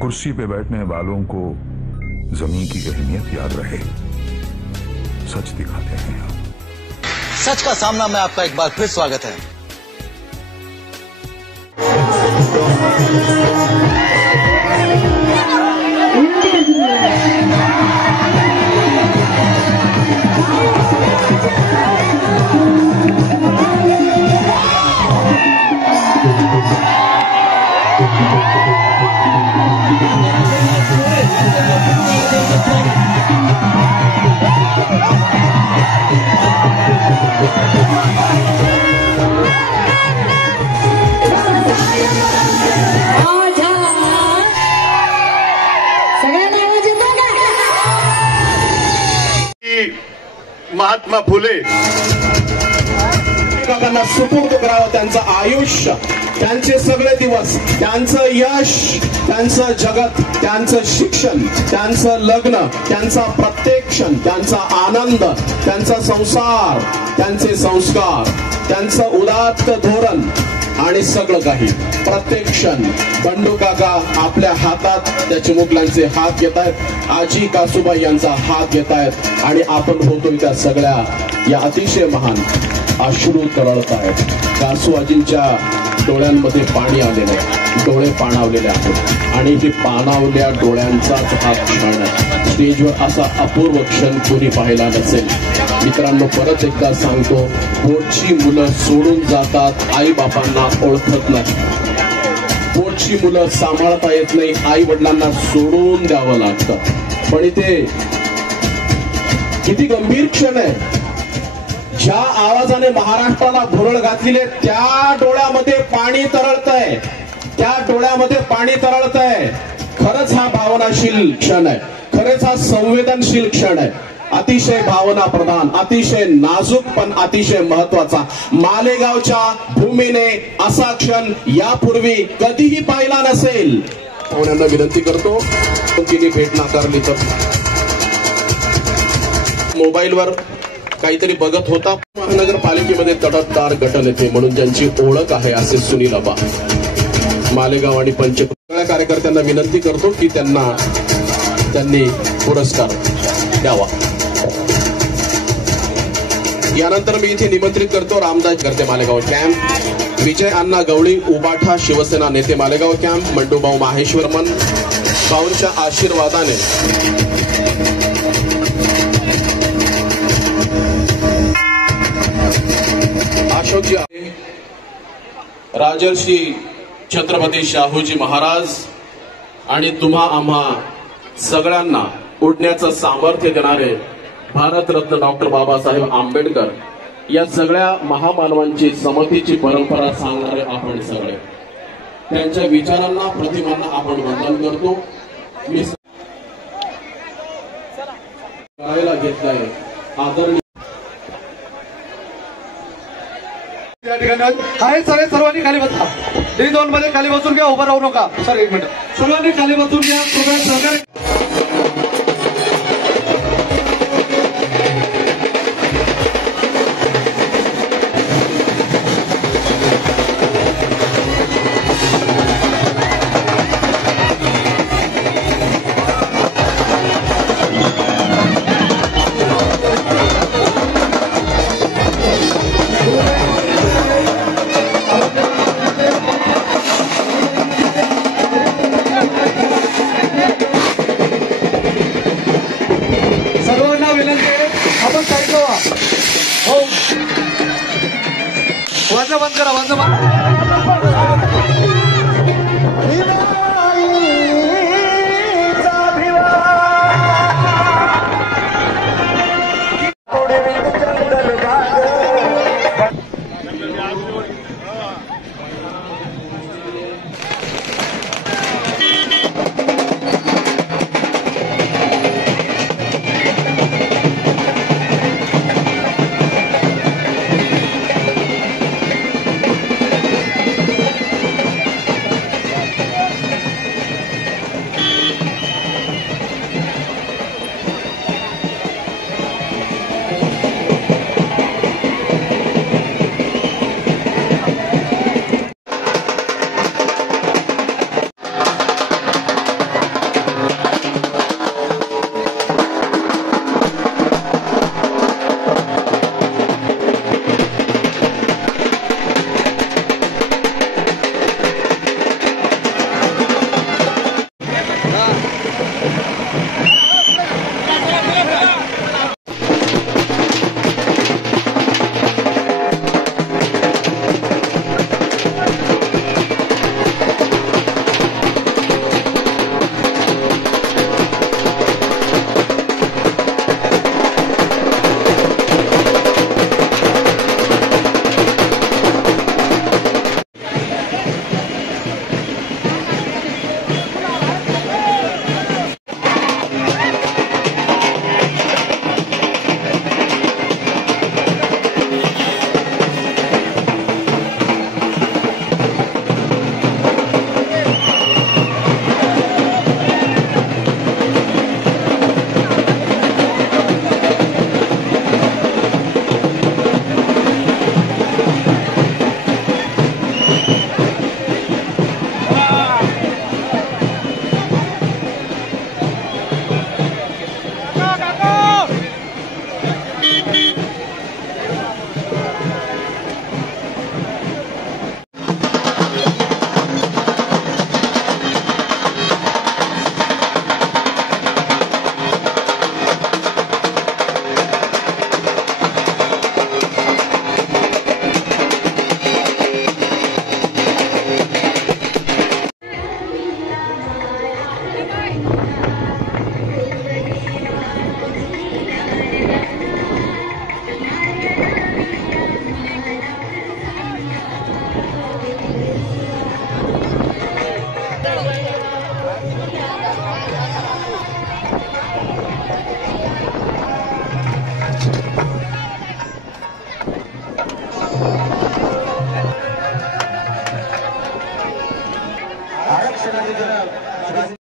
कुर्सी पे बैठने वालों को जमीन की अहमियत याद रहे, सच दिखाते हैं आप। सच का सामना में आपका एक बार फिर स्वागत है। महात्मा फुले काकांना सुपूर्द करावं त्यांचं आयुष्य, त्यांचे सगळे दिवस, त्यांचं यश, त्यांचं जगत, त्यांचं शिक्षण, त्यांचं लग्न, त्यांचा प्रत्येक क्षण, त्यांचा आनंद, त्यांचा संसार, त्यांचे संस्कार, त्यांचं उदात्त धोरण आणि सगळं काही प्रत्येक क्षण बंडू काका आपल्या हातात त्याचे मुलांचे हात घेत आहेत, आजी कासूबाई यांचा हात घेत आहेत आणि आपण होतोय त्या सगळ्या या अतिशय महान अश्रू तरळत आहेत। कासू आजींच्या डोळ्यांमध्ये पाणी आलेलं आहे, डोळे पाणावलेले आहेत आणि ही पाणावल्या डोळ्यांचाच हा क्षण आहे। स्टेजवर असा अपूर्व क्षण कोणी पाहिला नसेल। मित्रांनो, परत एकदा सांगतो, पोटची मुलं सोडून जातात, आई बापांना ओळखत नाही, पोटची मुलं सांभाळता येत नाही, आई वडिलांना सोडून द्यावं लागतं। पण इथे किती गंभीर क्षण आहे। ज्या आवाजाने महाराष्ट्राला भुरळ घातलेले त्या डोळ्यामध्ये पाणी तरळतंय, त्या डोळ्यामध्ये पाणी तरळतंय। खरंच हा भावनाशील क्षण आहे, खरंच हा संवेदनशील क्षण आहे, अतिशय भावना प्रधान, अतिशय नाजूक पण अतिशय महत्वाचा। मालेगावच्या भूमीने असा क्षण यापूर्वी कधीही पाहिला नसेल। पाहुण्यांना विनंती करतो, तिने भेट नाकारली तर मोबाईलवर काहीतरी बघत होता। महानगरपालिकेमध्ये तडफदार गटन येते म्हणून ज्यांची ओळख आहे असे सुनील आबा, मालेगाव आणि पंचकुला कार्यकर्त्यांना विनंती करतो की त्यांनी पुरस्कार द्यावा। यानंतर मी इथे निमंत्रित करतो रामदास करते मालेगाव कॅम्प, विजय अण्णा गवळी उबाठा शिवसेना नेते मालेगाव कॅम्प, मंडूभाऊ माहेश्वरमन भाऊंच्या आशीर्वादाने अशोकजी, राजर्षी छत्रपती शाहूजी महाराज आणि तुम्हा आम्हा सगळ्यांना उडण्याचं सामर्थ्य देणारे भारतरत्न डॉक्टर बाबासाहेब आंबेडकर या सगळ्या महामानवांची समतेची परंपरा सांगणारे आपण सगळे, त्यांच्या विचारांना प्रतिमांना आपण वंदन करतो। मी करायला घेतलाय आदरणीय या ठिकाणी आहे सगळे, सर्वांनी खाली बसा, दीड दोन मध्ये खाली बसून घ्या, उभं राहू नका सर, एक मिनिट, सर्वांनी खाली बसून घ्या, कृपया सहकार्य। शिक्षणाची गरज